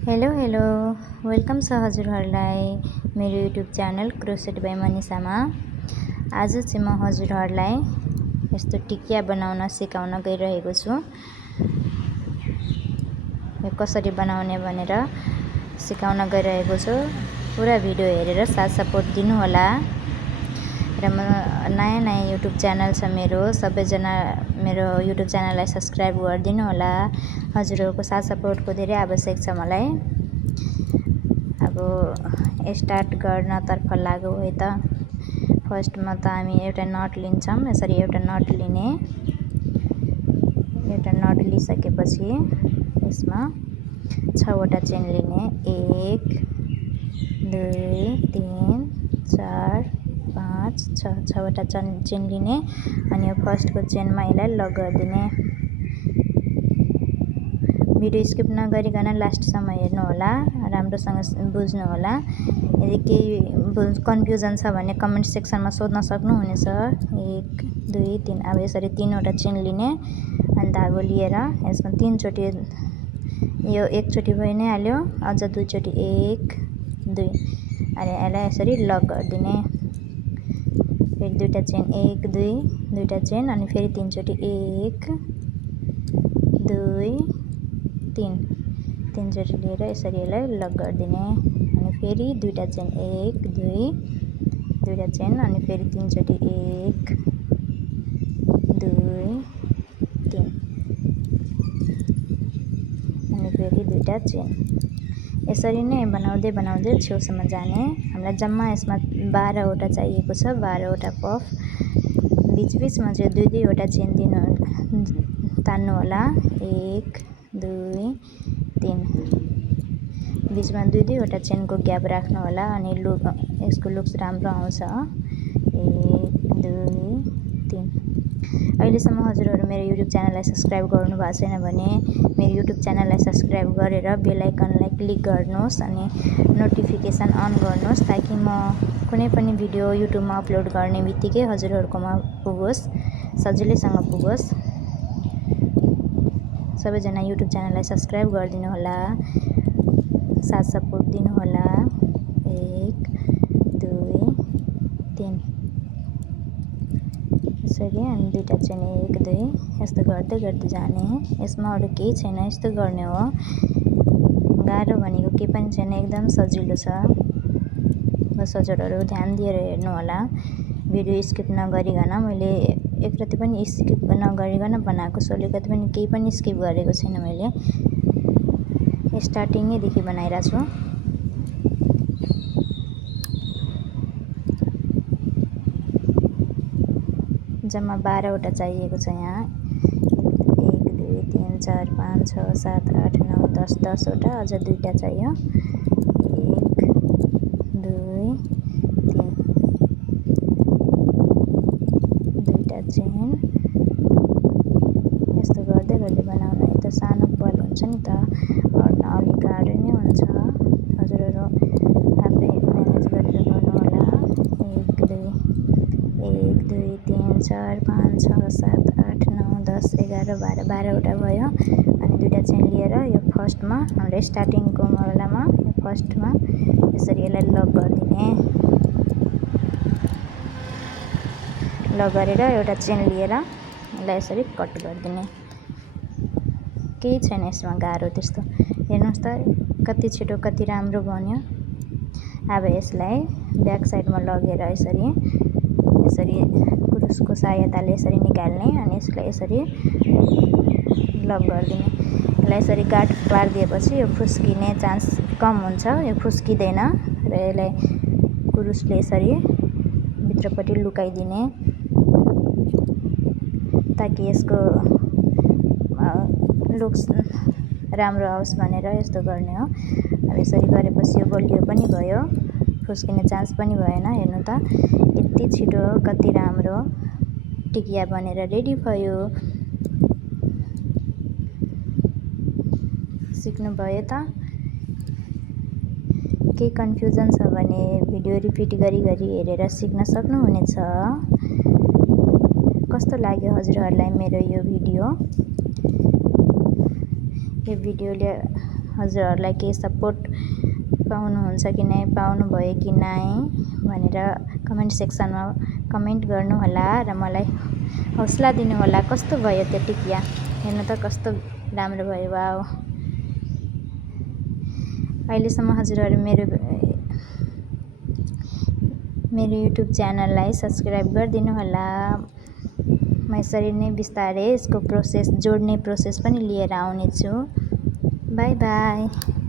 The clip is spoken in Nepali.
हेलो हेलो वेलकम छ हजुरहरूलाई मेरो युट्युब च्यानल क्रोसेट बाइ मनिषामा। आज चाहिँ म हजुरहरूलाई यस्तो टिकिया बनाउन सिकाउन गइरहेको छु। यो कसरी बनाउने भनेर सिकाउन गइरहेको छु। पुरा भिडियो हेरेर साथ सपोर्ट दिनु होला। र म नयाँ युट्युब च्यानल छ मेरो, सबैजना मेरो युट्युब च्यानललाई सब्स्क्राइब गरिदिनु होला। हजुरहरूको साथ सपोर्टको धेरै आवश्यक छ मलाई। अब स्टार्ट गर्नतर्फ लागौ है त। फर्स्टमा त हामी एउटा नट लिन्छौँ। यसरी एउटा नट लिने, एउटा नट लिसकेपछि यसमा 6 वटा चेन लिने। 1 2 3 4 5 6 वटा चेन लिने अनि यो फर्स्टको चेनमा यसलाई लक गरिदिने। भिडियो स्किप नगरिकन लास्टसम्म हेर्नु होला, राम्रोसँग बुझ्नु होला। यदि केही कन्फ्युजन छ भने कमेन्ट सेक्सनमा सोध्न सक्नुहुनेछ। 1 2 3 अब यसरी 3 वटा चेन लिने अनि धागो लिएर यसमा 3 चोटि, यो एकचोटि भइ नै हाल्यो, अझ 2 चोटि 1 2 अनि यसलाई यसरी लक गरिदिने। फेरि दुईटा चेन 1 2 दुईटा चेन अनि फेरि 3 चोटि 1 2 3 चोटि लिएर यसरी यसलाई लक गरिदिने। अनि फेरि दुईटा चेन 1 2 दुईटा चेन अनि फेरि 3 चोटि 1 2 3 अनि फेरि दुईटा चेन। यसरी नै बनाउँदै बनाउँदै छेउसम्म जाने। हामीलाई जम्मा यसमा 12 वटा चाहिएको छ, 12 वटा पफ। बीचमा चाहिँ 2 वटा चेन तान्नु होला। 1 2 3 बीचमा 2 वटा चेनको ग्याप राख्नु होला अनि यसको लुक्स राम्रो आउँछ। 1 2 3 अहिलेसम्म हजुरहरू मेरो युट्युब च्यानललाई सब्स्क्राइब गर्नु भएको छैन भने मेरो युट्युब च्यानललाई सब्स्क्राइब गरेर बेल आइकनलाई क्लिक गर्नुहोस् अनि नोटिफिकेसन अन गर्नुहोस्, ताकि म कुनै पनि भिडियो युट्युबमा अपलोड गर्ने बित्तिकै हजुरहरूकोमा पुगोस्, सजिलैसँग पुगोस्। सबैजना युट्युब च्यानललाई सब्स्क्राइब गरिदिनु होला, साथ सपोर्ट दिनु होला। 1 2 3 यसरी अनि दुईटा चेन 1 2 यस्तो गर्दै गर्दै जाने। यसमा अरू केही छैन, यस्तो गर्ने हो। गाह्रो भनेको केही पनि छैन, एकदम सजिलो छ। बस हजुरहरू ध्यान दिएर हेर्नु होला, भिडियो स्किप नगरिकन। मैले एकरति पनि स्किप नगरिकन बनाएको छु, अलिकति पनि केही पनि स्किप गरेको छैन। मैले स्टार्टिङैदेखि बनाइरहेको छु। जम्मा 12 वटा चाहिएको छ यहाँ। 1 2 3 4 5 6 7 8 9 10 10 वटा, अझ दुईटा चाहियो। 1 2 3 दुईटा चेन यस्तो गर्दै गर्दै बनाउनु। है त सानो बल हुन्छ नि त, अड्न अलिक गाह्रो नै हुन्छ। हजुरहरू आफै म्यानेज गरेर गर्नु होला। 1 2 3 4 5 6 7 8 9 10 11 12 12 वटा भयो। अनि दुईटा चेन लिएर यो फर्स्टमा हाम्रो स्टार्टिङको बेलामा यो फर्स्टमा यसरी यसलाई लक गरिदिने। लक गरेर एउटा चेन लिएर यसलाई यसरी कट गरिदिने। केही छैन यसमा गाह्रो त्यस्तो। हेर्नुहोस् त कति छिटो कति राम्रो बन्यो। अब यसलाई ब्याक साइडमा लगेर यसरी यसरी कुरुसको सहायताले यसरी निकाल्ने अनि यसलाई यसरी लक गरिदिने। यसलाई यसरी गाँठ पारिदिएपछि यो फुस्किने चान्स कम हुन्छ, यो फुस्किँदैन। र यसलाई कुरुसले यसरी भित्रपट्टि लुकाइदिने, ताकि यसको लुक्स राम्रो आओस् भनेर यस्तो गर्ने हो। अब यसरी गरेपछि यो बलियो पनि भयो, फुस्किने चान्स पनि भएन। हेर्नु त यति छिटो कति राम्रो टिकिया बनेर रेडी भयो। सिक्नुभयो त? केही कन्फ्युजन छ भने भिडियो रिपिट गरी हेरेर सिक्न सक्नुहुनेछ। कस्तो लाग्यो हजुरहरूलाई मेरो यो भिडियो? यो भिडियोले हजुरहरूलाई केही सपोर्ट पाउनुहुन्छ कि नै, पाउनुभयो कि नै भनेर कमेन्ट सेक्सनमा कमेन्ट गर्नुहोला र मलाई हौसला दिनुहोला। कस्तो भयो त्यो टिकिया? हेर्नु त कस्तो राम्रो भयो। वाउ! अहिलेसम्म हजुरहरू मेरो युट्युब च्यानललाई सब्सक्राइब गरिदिनु होला। म यसरी नै बिस्तारै यसको जोड्ने प्रोसेस पनि लिएर आउनेछु। By by.